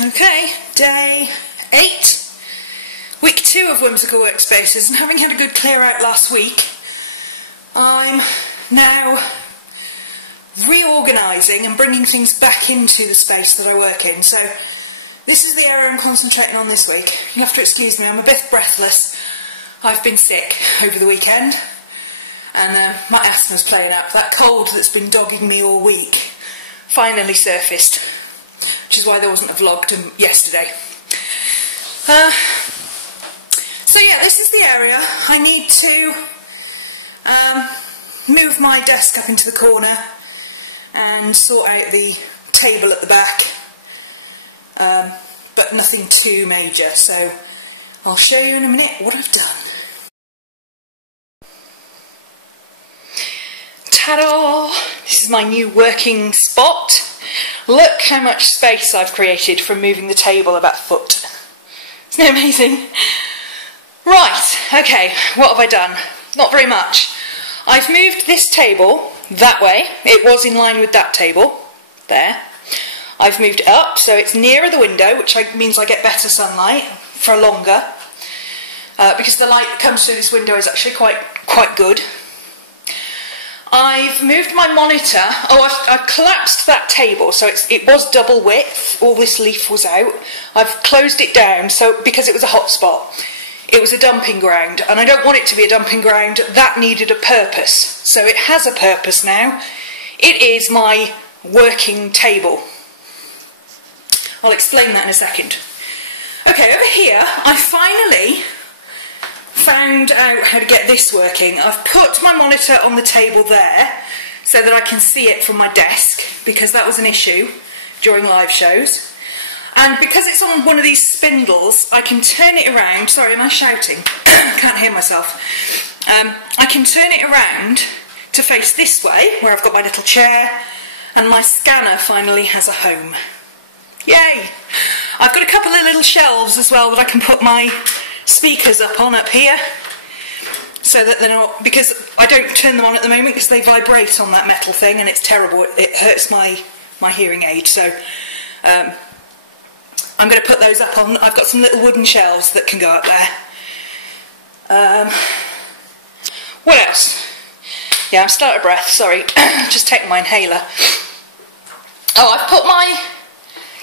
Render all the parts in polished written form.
Okay, day 8, week 2 of Whimsical Workspaces, and having had a good clear out last week, I'm now reorganising and bringing things back into the space that I work in. So this is the area I'm concentrating on this week. You'll have to excuse me, I'm a bit breathless. I've been sick over the weekend and my asthma's playing up. That cold that's been dogging me all week finally surfaced, which is why there wasn't a vlog yesterday. So yeah, this is the area. I need to move my desk up into the corner and sort out the table at the back, but nothing too major, so I'll show you in a minute what I've done. Ta-da! This is my new working spot. Look how much space I've created from moving the table about a foot. Isn't it amazing? Right, okay, what have I done? Not very much. I've moved this table that way. It was in line with that table, there. I've moved it up so it's nearer the window, which means I get better sunlight for longer, because the light that comes through this window is actually quite good. I've moved my monitor. Oh, I've collapsed that table, so it was double width. All this leaf was out. I've closed it down so because it was a hot spot. It was a dumping ground, and I don't want it to be a dumping ground. That needed a purpose, so it has a purpose now. It is my working table. I'll explain that in a second. Okay, over here, I finally found out how to get this working. I've put my monitor on the table there so that I can see it from my desk, because that was an issue during live shows. And because it's on one of these spindles, I can turn it around. Sorry, am I shouting? Can't hear myself. I can turn it around to face this way, where I've got my little chair, and my scanner finally has a home. Yay! I've got a couple of little shelves as well that I can put my speakers up here, so that they're not, because I don't turn them on at the moment because they vibrate on that metal thing and it's terrible. It hurts my hearing aid, so I'm going to put those up on. I've got some little wooden shelves that can go up there. What else? Yeah, I'm still out of breath, sorry. Just taking my inhaler. Oh, I've put my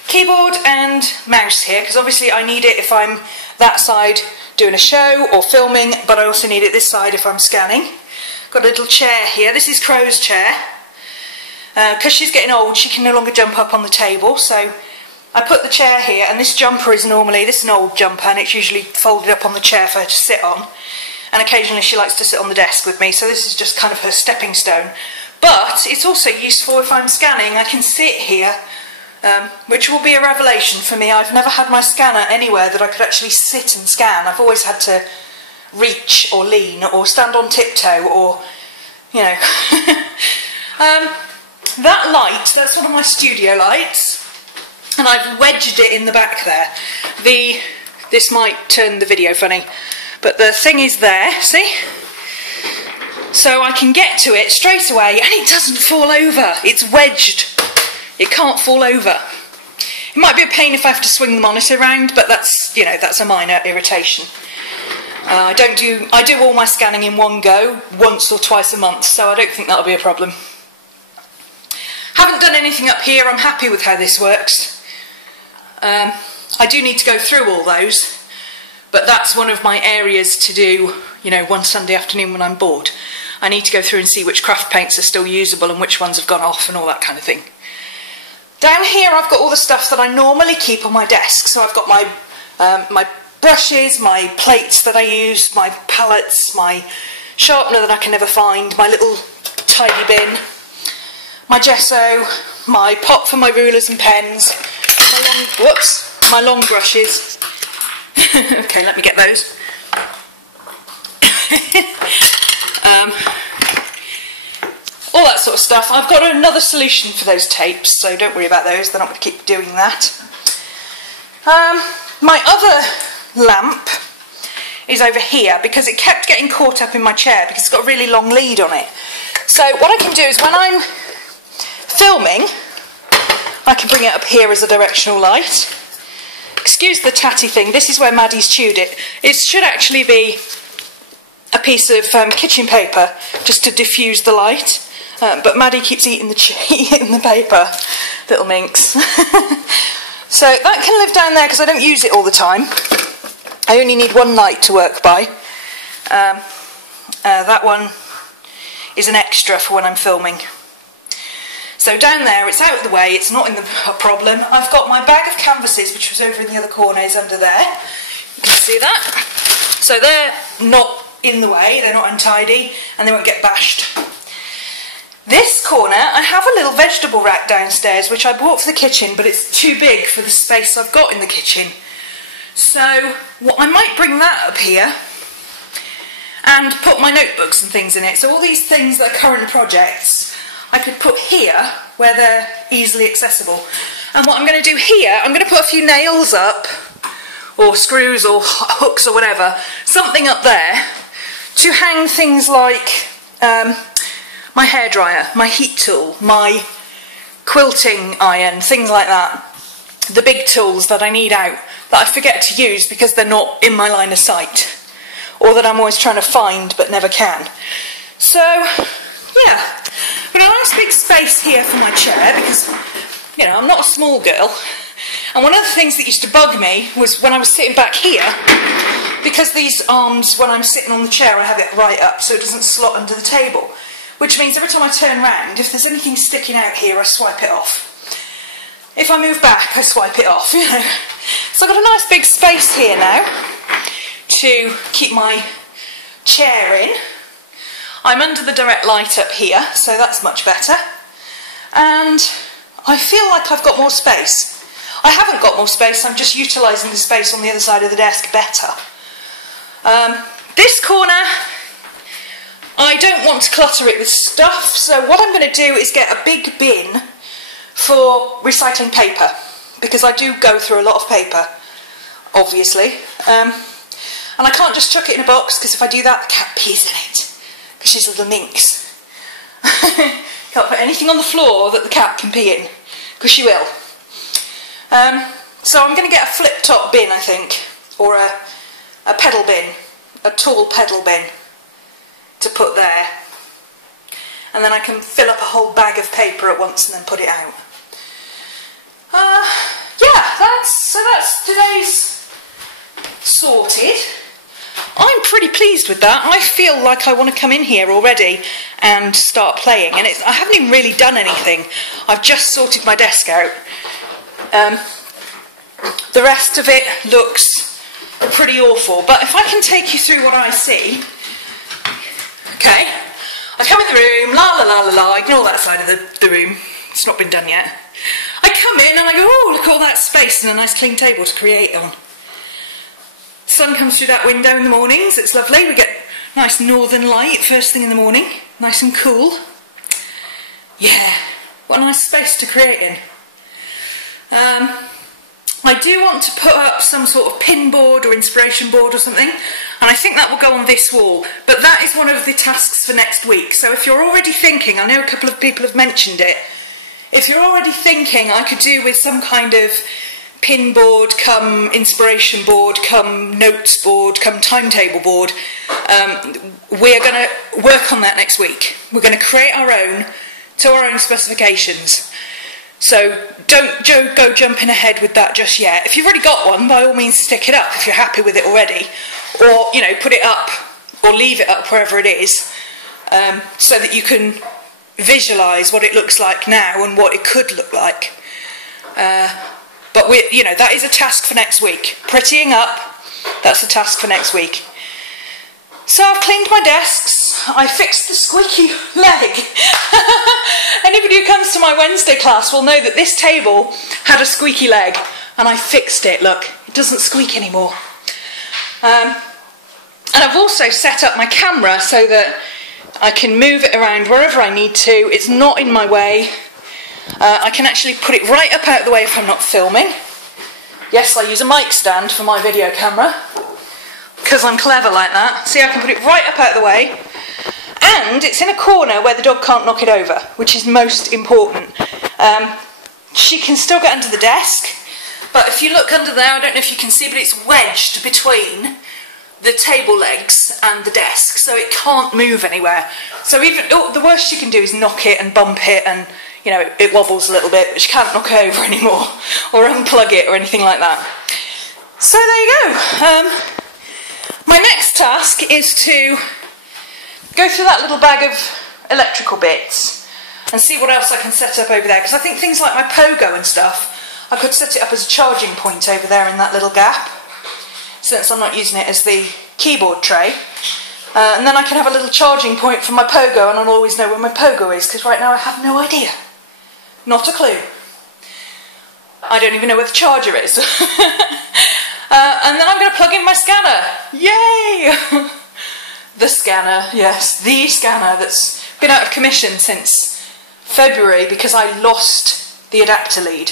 keyboard and mouse here because obviously I need it if I'm that side doing a show or filming, but I also need it this side if I'm scanning. Got a little chair here. This is Crow's chair. Because she's getting old, she can no longer jump up on the table, so I put the chair here, and this jumper is normally, this is an old jumper, and it's usually folded up on the chair for her to sit on, and occasionally she likes to sit on the desk with me, so this is just kind of her stepping stone. But it's also useful if I'm scanning. I can sit here, which will be a revelation for me. I've never had my scanner anywhere that I could actually sit and scan. I've always had to reach or lean or stand on tiptoe or, you know. That light, that's one of my studio lights, and I've wedged it in the back there. This might turn the video funny, but the thing is there, see? So I can get to it straight away and it doesn't fall over. It's wedged. It can't fall over. It might be a pain if I have to swing the monitor around, but that's, you know, that's a minor irritation. I do all my scanning in one go, once or twice a month, so I don't think that'll be a problem. Haven't done anything up here. I'm happy with how this works. I do need to go through all those, but that's one of my areas to do, you know, one Sunday afternoon when I'm bored. I need to go through and see which craft paints are still usable and which ones have gone off and all that kind of thing. Down here I've got all the stuff that I normally keep on my desk. So I've got my brushes, my plates that I use, my palettes, my sharpener that I can never find, my little tidy bin, my gesso, my pot for my rulers and pens, my long brushes. Okay, let me get those. All that sort of stuff. I've got another solution for those tapes, so don't worry about those, they're not going to keep doing that. My other lamp is over here because it kept getting caught up in my chair because it's got a really long lead on it. So what I can do is when I'm filming, I can bring it up here as a directional light. excuse the tatty thing, this is where Maddie's chewed it. It should actually be a piece of kitchen paper just to diffuse the light, but Maddie keeps eating the paper, little minx. So that can live down there because I don't use it all the time. I only need one light to work by. That one is an extra for when I'm filming. So down there, it's out of the way, it's not a problem. I've got my bag of canvases, which was over in the other corner, is under there. You can see that. So they're not in the way, they're not untidy, and they won't get bashed. This corner, I have a little vegetable rack downstairs, which I bought for the kitchen, but it's too big for the space I've got in the kitchen. So I might bring that up here and put my notebooks and things in it. So all these things that are current projects, I could put here where they're easily accessible. And what I'm going to do here, I'm going to put a few nails up, or screws or hooks or whatever, something up there to hang things like my hairdryer, my heat tool, my quilting iron, things like that. The big tools that I need out that I forget to use because they're not in my line of sight, or that I'm always trying to find but never can. So yeah, but a nice big space here for my chair because, you know, I'm not a small girl. And one of the things that used to bug me was when I was sitting back here, because these arms, when I'm sitting on the chair, I have it right up so it doesn't slot under the table. Which means every time I turn round, if there's anything sticking out here, I swipe it off. If I move back, I swipe it off, you know. So I've got a nice big space here now to keep my chair in. I'm under the direct light up here, so that's much better. And I feel like I've got more space. I haven't got more space, I'm just utilising the space on the other side of the desk better. This corner, I don't want to clutter it with stuff, so what I'm going to do is get a big bin for recycling paper, because I do go through a lot of paper, obviously. And I can't just chuck it in a box, because if I do that, the cat pees in it. Because she's a little minx. Can't put anything on the floor that the cat can pee in, because she will. So I'm going to get a flip-top bin, I think, or a pedal bin, a tall pedal bin to put there. And then I can fill up a whole bag of paper at once and then put it out. Yeah, that's today's sorted. I'm pretty pleased with that. I feel like I want to come in here already and start playing, and I haven't even really done anything. I've just sorted my desk out. The rest of it looks pretty awful, but if I can take you through what I see. Okay, I come in the room, la la la la la, ignore that side of the room, it's not been done yet. I come in and I go, oh, look at all that space and a nice clean table to create on. Sun comes through that window in the mornings, it's lovely, we get nice northern light first thing in the morning, nice and cool. Yeah, what a nice space to create in. I do want to put up some sort of pin board or inspiration board or something, and I think that will go on this wall, but that is one of the tasks for next week. So if you're already thinking, I know a couple of people have mentioned it, if you're already thinking I could do with some kind of pin board, come inspiration board, come notes board, come timetable board, we're going to work on that next week. We're going to create our own, to our own specifications. So don't go jumping ahead with that just yet. If you've already got one, by all means stick it up if you're happy with it already. Or, you know, put it up or leave it up wherever it is, so that you can visualise what it looks like now and what it could look like. But you know, that is a task for next week. Prettying up, that's a task for next week. So I've cleaned my desks, I fixed the squeaky leg. Anybody who comes to my Wednesday class will know that this table had a squeaky leg, and I fixed it, look, it doesn't squeak anymore. And I've also set up my camera so that I can move it around wherever I need to, it's not in my way. I can actually put it right up out of the way if I'm not filming. Yes, I use a mic stand for my video camera, because I'm clever like that. See, I can put it right up out of the way, and it's in a corner where the dog can't knock it over, which is most important. She can still get under the desk, But if you look under there, I don't know if you can see, but it's wedged between the table legs and the desk, so it can't move anywhere. So even the worst you can do is knock it and bump it, and you know it wobbles a little bit, but you can't knock it over anymore or unplug it or anything like that. So there you go. My next task is to go through that little bag of electrical bits and see what else I can set up over there, because I think things like my pogo and stuff, I could set it up as a charging point over there in that little gap, since I'm not using it as the keyboard tray. And then I can have a little charging point for my pogo, and I'll always know where my pogo is, because right now I have no idea. Not a clue. I don't even know where the charger is. And then I'm going to plug in my scanner. Yay! The scanner, yes, the scanner that's been out of commission since February because I lost the adapter lead.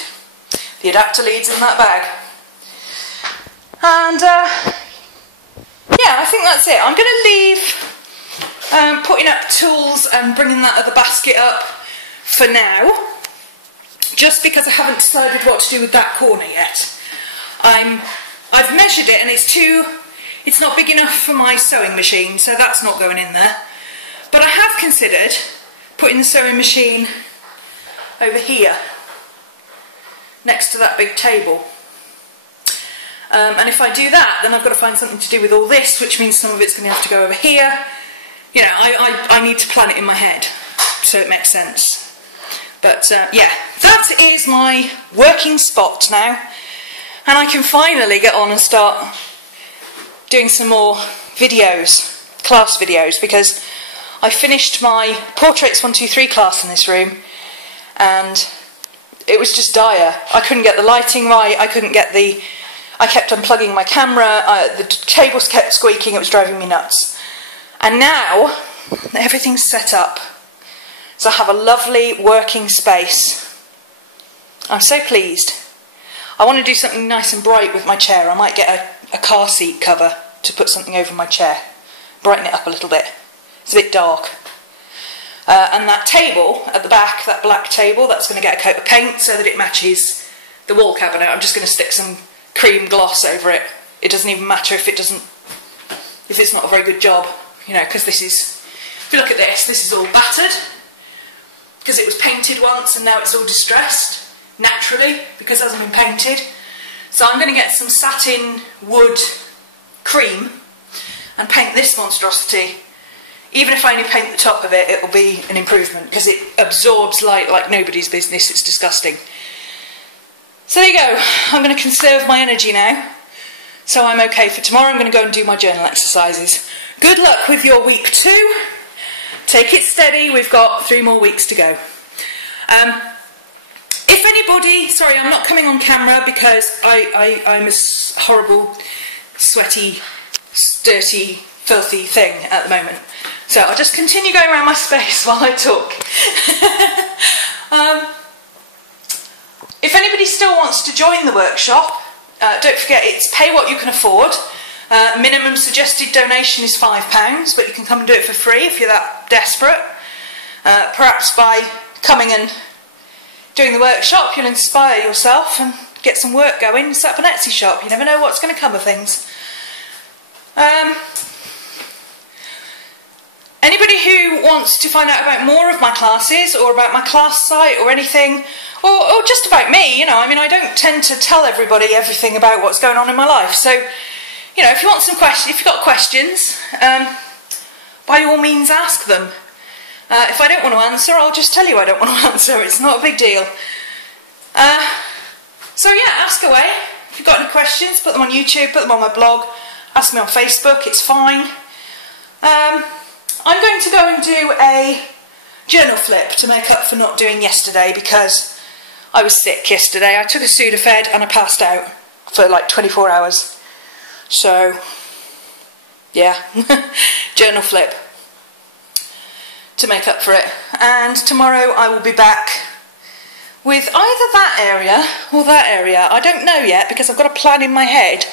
The adapter lead's in that bag. And yeah, I think that's it. I'm going to leave putting up tools and bringing that other basket up for now, just because I haven't decided what to do with that corner yet. I've measured it and it's not big enough for my sewing machine, so that's not going in there. But I have considered putting the sewing machine over here, next to that big table. And if I do that, then I've got to find something to do with all this, which means some of it's going to have to go over here. You know, I need to plan it in my head, so it makes sense. But yeah, that is my working spot now. And I can finally get on and start doing some more videos, class videos, because I finished my Portraits 123 class in this room and it was just dire. I couldn't get the lighting right, I kept unplugging my camera, the cables kept squeaking, it was driving me nuts. And now everything's set up, so I have a lovely working space. I'm so pleased. I want to do something nice and bright with my chair. I might get a car seat cover to put something over my chair, brighten it up a little bit. It's a bit dark. And that table at the back, that black table, that's going to get a coat of paint so that it matches the wall cabinet. I'm just going to stick some cream gloss over it. It doesn't even matter if it's not a very good job, you know, because this is, if you look at this is all battered because it was painted once and now it's all distressed. Naturally, because it hasn't been painted. So I'm going to get some satin wood cream and paint this monstrosity. Even if I only paint the top of it, it will be an improvement because it absorbs light like nobody's business. It's disgusting. So there you go. I'm going to conserve my energy now, so I'm okay for tomorrow. I'm going to go and do my journal exercises. Good luck with your week 2. Take it steady. We've got 3 more weeks to go. If anybody, sorry, I'm not coming on camera because I'm a horrible, sweaty, dirty, filthy thing at the moment. So I'll just continue going around my space while I talk. If anybody still wants to join the workshop, don't forget it's pay what you can afford. Minimum suggested donation is £5, but you can come and do it for free if you're that desperate. Perhaps by coming and doing the workshop, you'll inspire yourself and get some work going. Set up an Etsy shop. You never know what's going to come of things. Anybody who wants to find out about more of my classes or about my class site or anything, or just about me, you know, I mean, I don't tend to tell everybody everything about what's going on in my life. So, you know, if you want some questions, if you've got questions, by all means ask them. If I don't want to answer, I'll just tell you I don't want to answer. It's not a big deal. So yeah, ask away. If you've got any questions, put them on YouTube, put them on my blog, ask me on Facebook, it's fine. I'm going to go and do a journal flip to make up for not doing yesterday because I was sick yesterday. I took a Sudafed and I passed out for like 24 hours. So, yeah, journal flip to make up for it. And tomorrow I will be back with either that area or that area. I don't know yet because I've got a plan in my head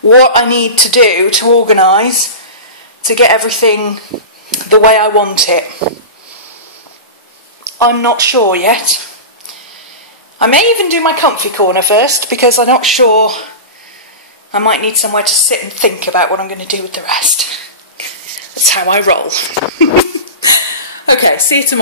what I need to do to organise to get everything the way I want it. I'm not sure yet. I may even do my comfy corner first, because I'm not sure. I might need somewhere to sit and think about what I'm going to do with the rest. That's how I roll. Okay, see you tomorrow.